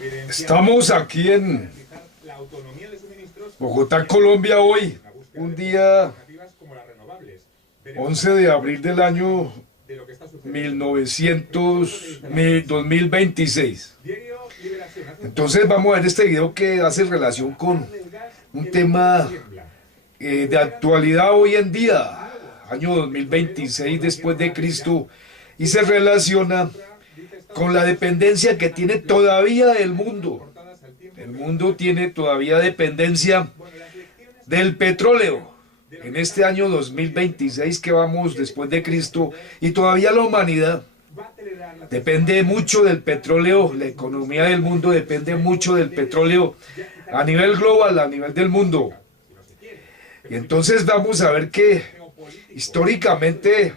Estamos aquí en Bogotá, Colombia, hoy, un día 11 de abril del año 2026. Entonces vamos a ver este video que hace relación con un tema de actualidad hoy en día, año 2026 después de Cristo, y se relaciona con la dependencia que tiene todavía el mundo. El mundo tiene todavía dependencia del petróleo en este año 2026 que vamos después de Cristo, y todavía la humanidad depende mucho del petróleo. La economía del mundo depende mucho del petróleo a nivel global, a nivel del mundo. Y entonces vamos a ver que históricamente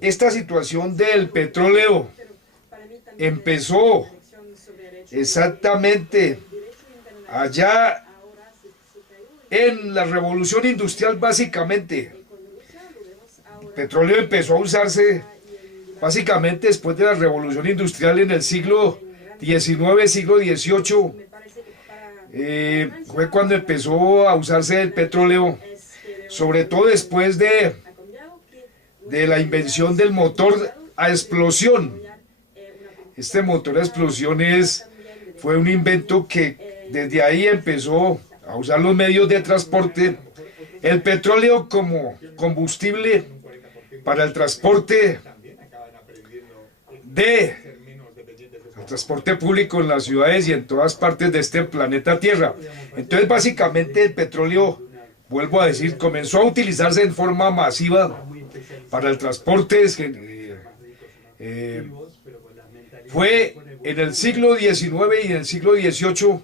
esta situación del petróleo empezó exactamente allá en la revolución industrial. Básicamente el petróleo empezó a usarse básicamente después de la revolución industrial en el siglo XIX, siglo XVIII. Fue cuando empezó a usarse el petróleo, sobre todo después de la invención del motor a explosión. Este motor a explosión fue un invento que desde ahí empezó a usar los medios de transporte, el petróleo como combustible para el transporte el transporte público en las ciudades y en todas partes de este planeta Tierra. Entonces básicamente el petróleo, vuelvo a decir, comenzó a utilizarse en forma masiva para el transporte. Fue en el siglo XIX y en el siglo XVIII,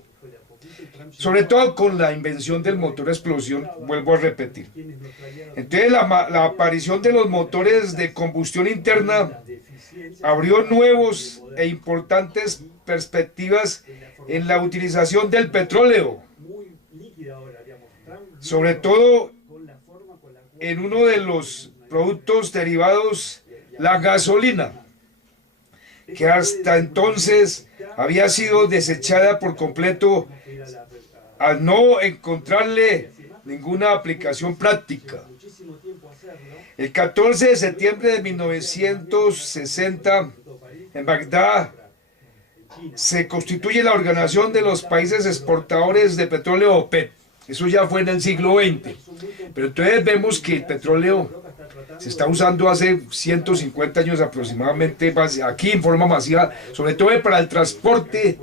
sobre todo con la invención del motor a explosión, vuelvo a repetir. Entonces la aparición de los motores de combustión interna abrió nuevos e importantes perspectivas en la utilización del petróleo, sobre todo en uno de los productos derivados, la gasolina, que hasta entonces había sido desechada por completo al no encontrarle ninguna aplicación práctica. El 14 de septiembre de 1960, en Bagdad, se constituye la Organización de los Países Exportadores de Petróleo, OPEP. Eso ya fue en el siglo XX. Pero entonces vemos que el petróleo se está usando hace 150 años aproximadamente, aquí en forma masiva, sobre todo para el transporte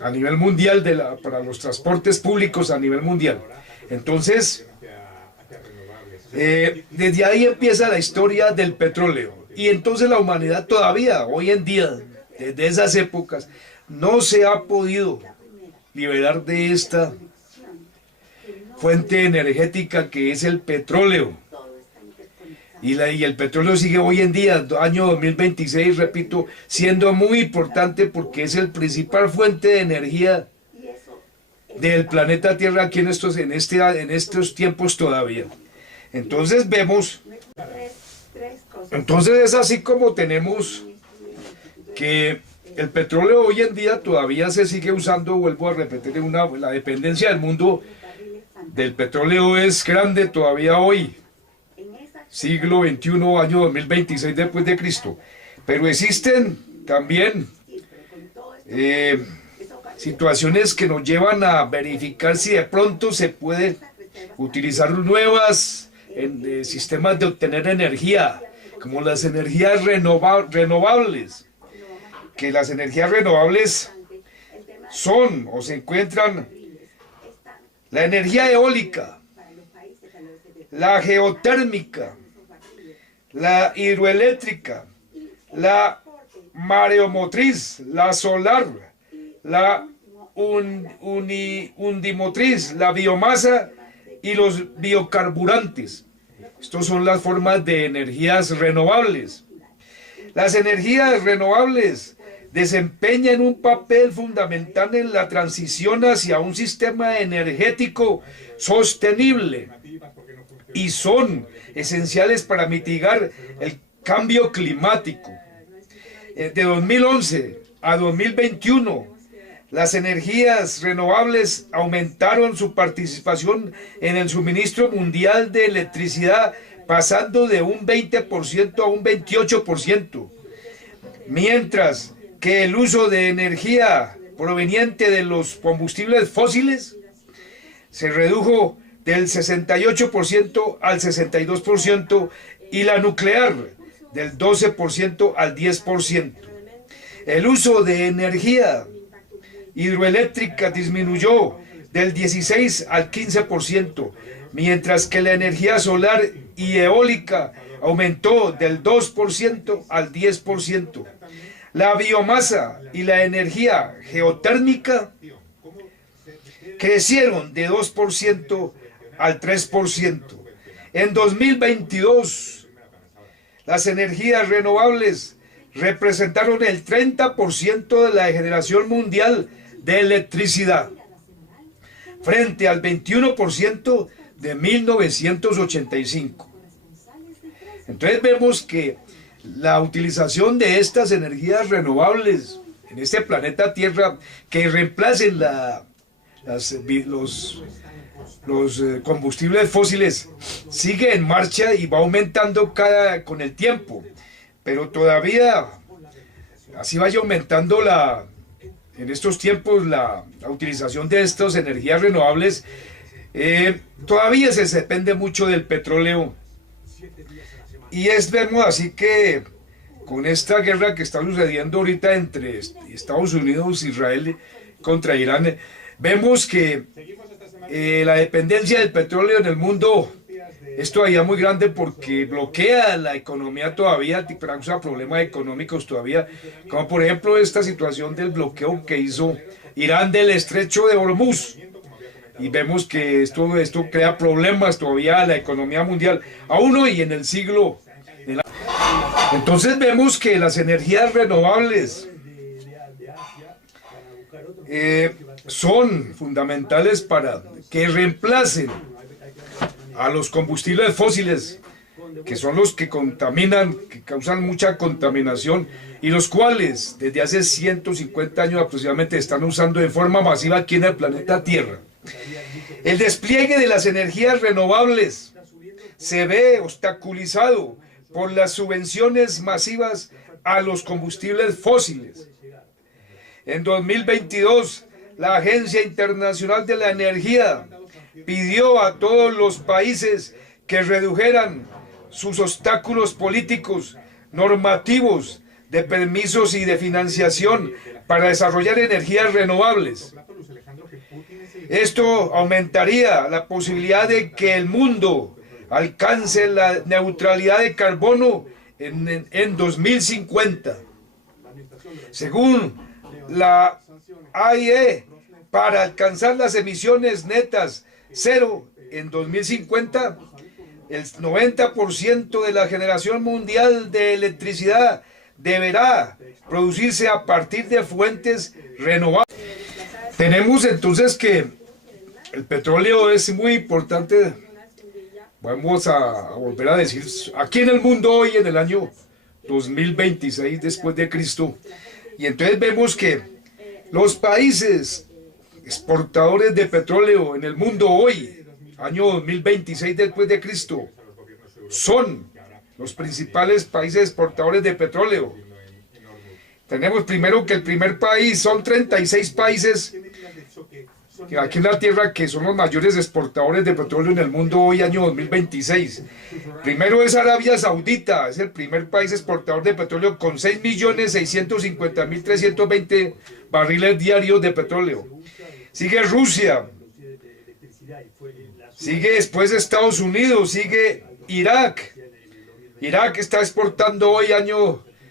a nivel mundial, para los transportes públicos a nivel mundial. Entonces, desde ahí empieza la historia del petróleo. Y entonces la humanidad todavía, hoy en día, desde esas épocas, no se ha podido liberar de esta fuente energética que es el petróleo. Y el petróleo sigue hoy en día, año 2026, repito, siendo muy importante porque es el principal fuente de energía del planeta Tierra aquí en estos tiempos todavía. Entonces vemos, entonces es así como tenemos que el petróleo hoy en día todavía se sigue usando. Vuelvo a repetir, la dependencia del mundo del petróleo es grande todavía hoy, siglo XXI, año 2026 después de Cristo. Pero existen también situaciones que nos llevan a verificar si de pronto se puede utilizar nuevos sistemas de obtener energía, como las energías renovables, que las energías renovables son o se encuentran la energía eólica, la geotérmica, la hidroeléctrica, la mareomotriz, la solar, la undimotriz, la biomasa y los biocarburantes. Estas son las formas de energías renovables. Las energías renovables desempeñan un papel fundamental en la transición hacia un sistema energético sostenible y son esenciales para mitigar el cambio climático. De 2011 a 2021, las energías renovables aumentaron su participación en el suministro mundial de electricidad, pasando de un 20% a un 28%, mientras que el uso de energía proveniente de los combustibles fósiles se redujo del 68% al 62% y la nuclear del 12% al 10%. El uso de energía hidroeléctrica disminuyó del 16 al 15%, mientras que la energía solar y eólica aumentó del 2% al 10%. La biomasa y la energía geotérmica crecieron de 2% al 3%. En 2022, las energías renovables representaron el 30% de la generación mundial de electricidad, frente al 21% de 1985. Entonces vemos que la utilización de estas energías renovables en este planeta Tierra, que reemplacen los combustibles fósiles, sigue en marcha y va aumentando con el tiempo, pero todavía así vaya aumentando en estos tiempos la utilización de estas energías renovables, todavía se depende mucho del petróleo. Y vemos así que con esta guerra que está sucediendo ahorita entre Estados Unidos e Israel contra Irán, vemos que la dependencia del petróleo en el mundo es todavía muy grande porque bloquea la economía todavía, causa problemas económicos todavía, como por ejemplo esta situación del bloqueo que hizo Irán del estrecho de Hormuz. Y vemos que esto crea problemas todavía a la economía mundial, aún hoy en el siglo. Entonces vemos que las energías renovables son fundamentales para que reemplacen a los combustibles fósiles, que son los que contaminan, que causan mucha contaminación, y los cuales desde hace 150 años aproximadamente están usando de forma masiva aquí en el planeta Tierra. El despliegue de las energías renovables se ve obstaculizado por las subvenciones masivas a los combustibles fósiles. En 2022, la Agencia Internacional de la Energía pidió a todos los países que redujeran sus obstáculos políticos, normativos, de permisos y de financiación para desarrollar energías renovables. Esto aumentaría la posibilidad de que el mundo alcance la neutralidad de carbono en 2050. Según la AIE, para alcanzar las emisiones netas cero en 2050, el 90% de la generación mundial de electricidad deberá producirse a partir de fuentes renovables. Tenemos entonces que el petróleo es muy importante. Vamos a volver a decir, aquí en el mundo hoy, en el año 2026 después de Cristo, y entonces vemos que los países exportadores de petróleo en el mundo hoy, año 2026 después de Cristo, son los principales países exportadores de petróleo. Tenemos primero que el primer país, son 36 países aquí en la Tierra que son los mayores exportadores de petróleo en el mundo hoy, año 2026. Primero es Arabia Saudita, es el primer país exportador de petróleo con 6.650.320 barriles diarios de petróleo. Sigue Rusia, sigue después Estados Unidos, sigue Irak. Irak está exportando hoy,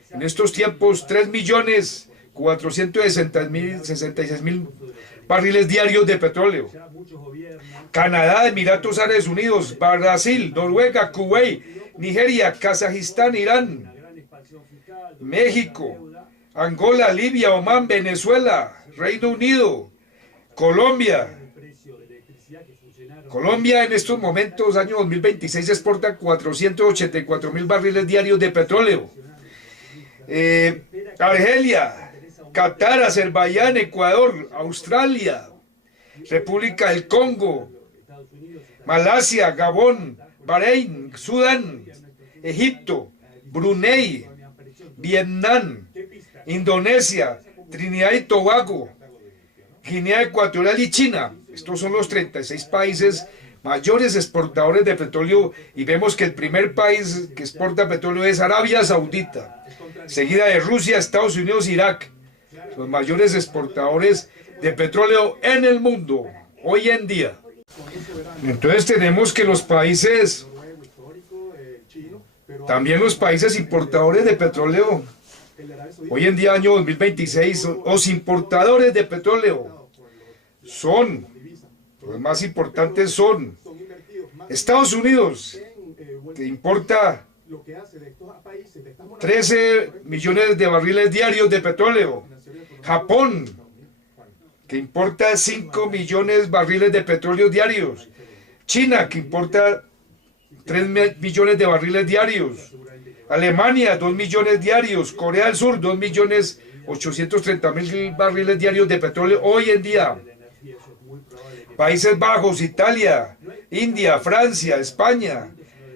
en estos tiempos, 3.466.000 barriles diarios de petróleo. Canadá, Emiratos Árabes Unidos, Brasil, Noruega, Kuwait, Nigeria, Kazajistán, Irán, México, Angola, Libia, Omán, Venezuela, Reino Unido, Colombia. Colombia en estos momentos, año 2026, exporta 484.000 barriles diarios de petróleo. Argelia, Qatar, Azerbaiyán, Ecuador, Australia, República del Congo, Malasia, Gabón, Bahrein, Sudán, Egipto, Brunei, Vietnam, Indonesia, Trinidad y Tobago, Guinea Ecuatorial y China. Estos son los 36 países mayores exportadores de petróleo, y vemos que el primer país que exporta petróleo es Arabia Saudita, seguida de Rusia, Estados Unidos, Irak, los mayores exportadores de petróleo en el mundo hoy en día. Entonces tenemos que los países, también los países importadores de petróleo, hoy en día, año 2026, los importadores de petróleo son, los más importantes son Estados Unidos, que importa 13 millones de barriles diarios de petróleo. Japón, que importa 5 millones de barriles de petróleo diarios. China, que importa 3 millones de barriles diarios. Alemania, 2 millones diarios. Corea del Sur, 2 millones 830 mil barriles diarios de petróleo hoy en día. Países Bajos, Italia, India, Francia, España,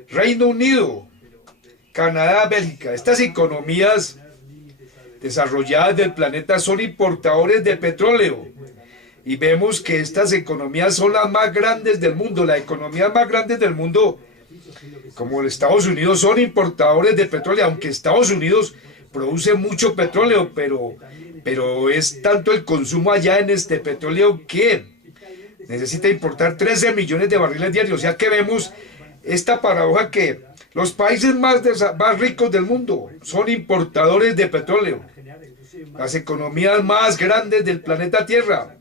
Reino Unido, Canadá, Bélgica. Estas economías desarrolladas del planeta son importadores de petróleo. Y vemos que estas economías son las más grandes del mundo. Las economías más grandes del mundo, como Estados Unidos, son importadores de petróleo, aunque Estados Unidos produce mucho petróleo, pero es tanto el consumo allá en este petróleo que necesita importar 13 millones de barriles diarios. O sea que vemos esta paradoja que los países más ricos del mundo son importadores de petróleo. Las economías más grandes del planeta Tierra,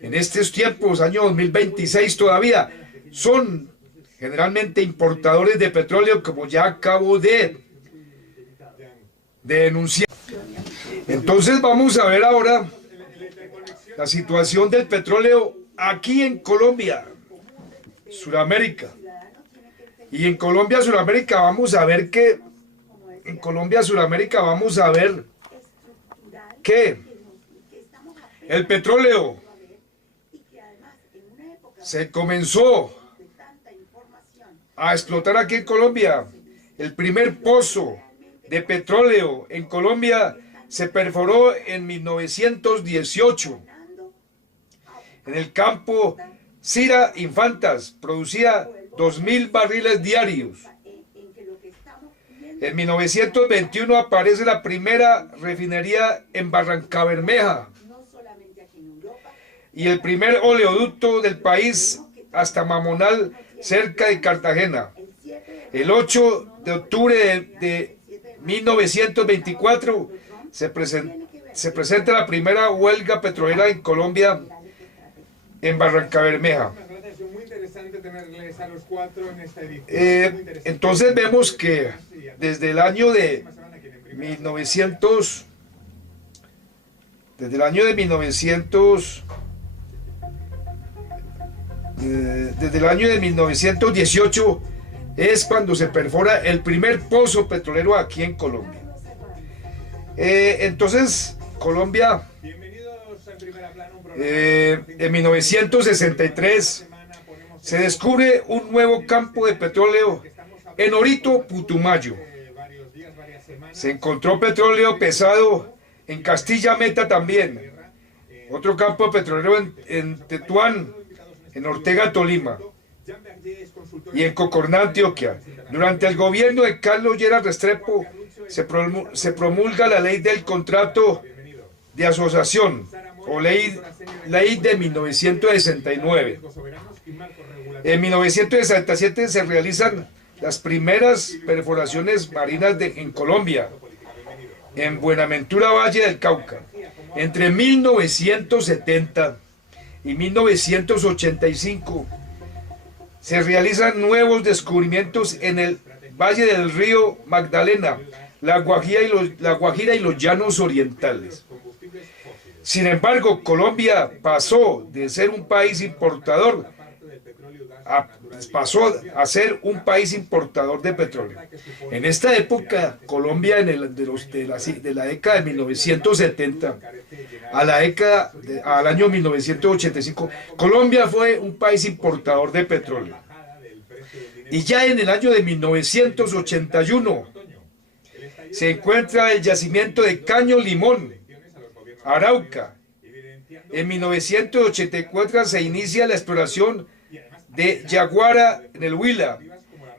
en estos tiempos, año 2026 todavía, son generalmente importadores de petróleo, como ya acabo de denunciar. Entonces vamos a ver ahora la situación del petróleo aquí en Colombia, Suramérica. Y en Colombia, Suramérica, vamos a ver que el petróleo se comenzó a explotar aquí en Colombia. El primer pozo de petróleo en Colombia se perforó en 1918 en el campo Cira Infantas. Producía 2.000 barriles diarios. En 1921 aparece la primera refinería en Barrancabermeja y el primer oleoducto del país hasta Mamonal, cerca de Cartagena. El 8 de octubre de 1924 se presenta la primera huelga petrolera en Colombia, en Barrancabermeja. Entonces vemos que desde el año de 1918 es cuando se perfora el primer pozo petrolero aquí en Colombia. Entonces Colombia, en 1963 se descubre un nuevo campo de petróleo en Orito, Putumayo. Se encontró petróleo pesado en Castilla Meta también. Otro campo petrolero en Tetuán, en Ortega, Tolima, y en Cocorná, Antioquia. Durante el gobierno de Carlos Lleras Restrepo se promulga la ley del contrato de asociación, o ley de 1969. En 1967 se realizan las primeras perforaciones marinas en Colombia, en Buenaventura, Valle del Cauca. Entre 1970 y 1985 se realizan nuevos descubrimientos en el Valle del Río Magdalena, La Guajira y los Llanos Orientales. Sin embargo, Colombia pasó de ser un país importador pasó a ser un país importador de petróleo. En esta época, Colombia, de la década de 1970 al año 1985, Colombia fue un país importador de petróleo. Y ya en el año de 1981 se encuentra el yacimiento de Caño Limón, Arauca. En 1984 se inicia la exploración de Yaguara en el Huila,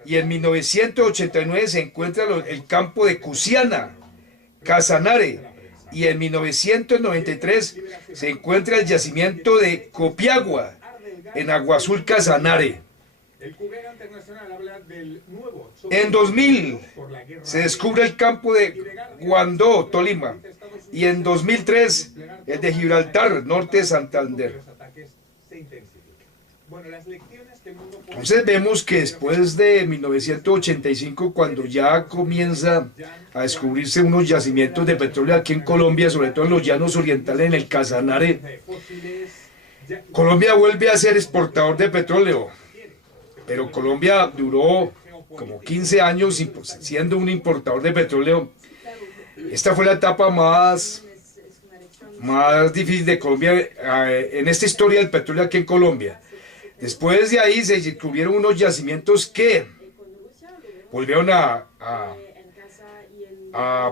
y en 1989 se encuentra el campo de Cusiana, Casanare, y en 1993 se encuentra el yacimiento de Copiagua en Agua Azul, Casanare. En 2000 se descubre el campo de Guandó, Tolima, y en 2003 el de Gibraltar, norte de Santander. Entonces vemos que después de 1985, cuando ya comienza a descubrirse unos yacimientos de petróleo aquí en Colombia, sobre todo en los llanos orientales, en el Casanare, Colombia vuelve a ser exportador de petróleo. Pero Colombia duró como 15 años siendo un importador de petróleo. Esta fue la etapa más difícil de Colombia en esta historia del petróleo aquí en Colombia. Después de ahí se descubrieron unos yacimientos que volvieron a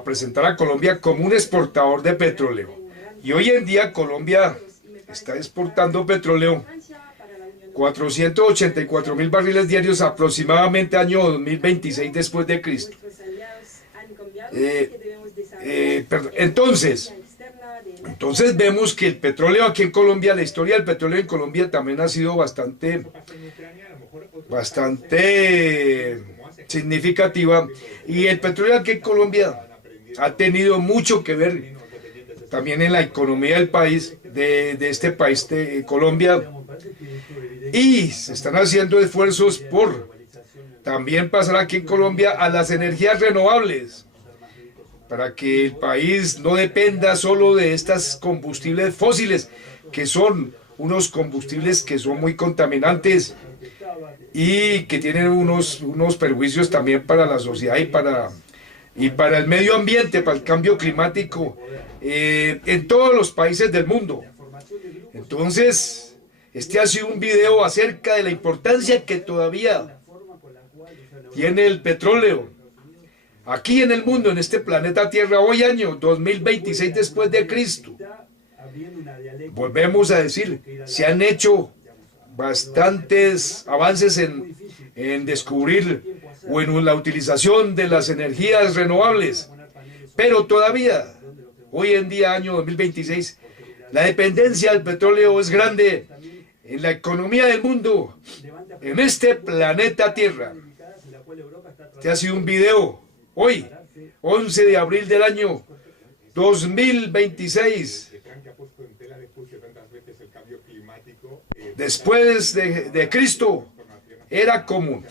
presentar a Colombia como un exportador de petróleo. Y hoy en día Colombia está exportando petróleo, 484.000 barriles diarios aproximadamente año 2026 después de Cristo. Entonces vemos que el petróleo aquí en Colombia, la historia del petróleo en Colombia también ha sido bastante significativa, y el petróleo aquí en Colombia ha tenido mucho que ver también en la economía del país, de este país de Colombia, y se están haciendo esfuerzos por también pasar aquí en Colombia a las energías renovables, para que el país no dependa solo de estos combustibles fósiles, que son unos combustibles que son muy contaminantes y que tienen unos perjuicios también para la sociedad y para el medio ambiente, para el cambio climático en todos los países del mundo. Entonces, este ha sido un video acerca de la importancia que todavía tiene el petróleo aquí en el mundo, en este planeta Tierra, hoy año 2026 después de Cristo. Volvemos a decir, se han hecho bastantes avances en descubrir o en la utilización de las energías renovables, pero todavía, hoy en día, año 2026, la dependencia del petróleo es grande en la economía del mundo, en este planeta Tierra. Este ha sido un video hoy, 11 de abril del año 2026, después de Cristo, era común.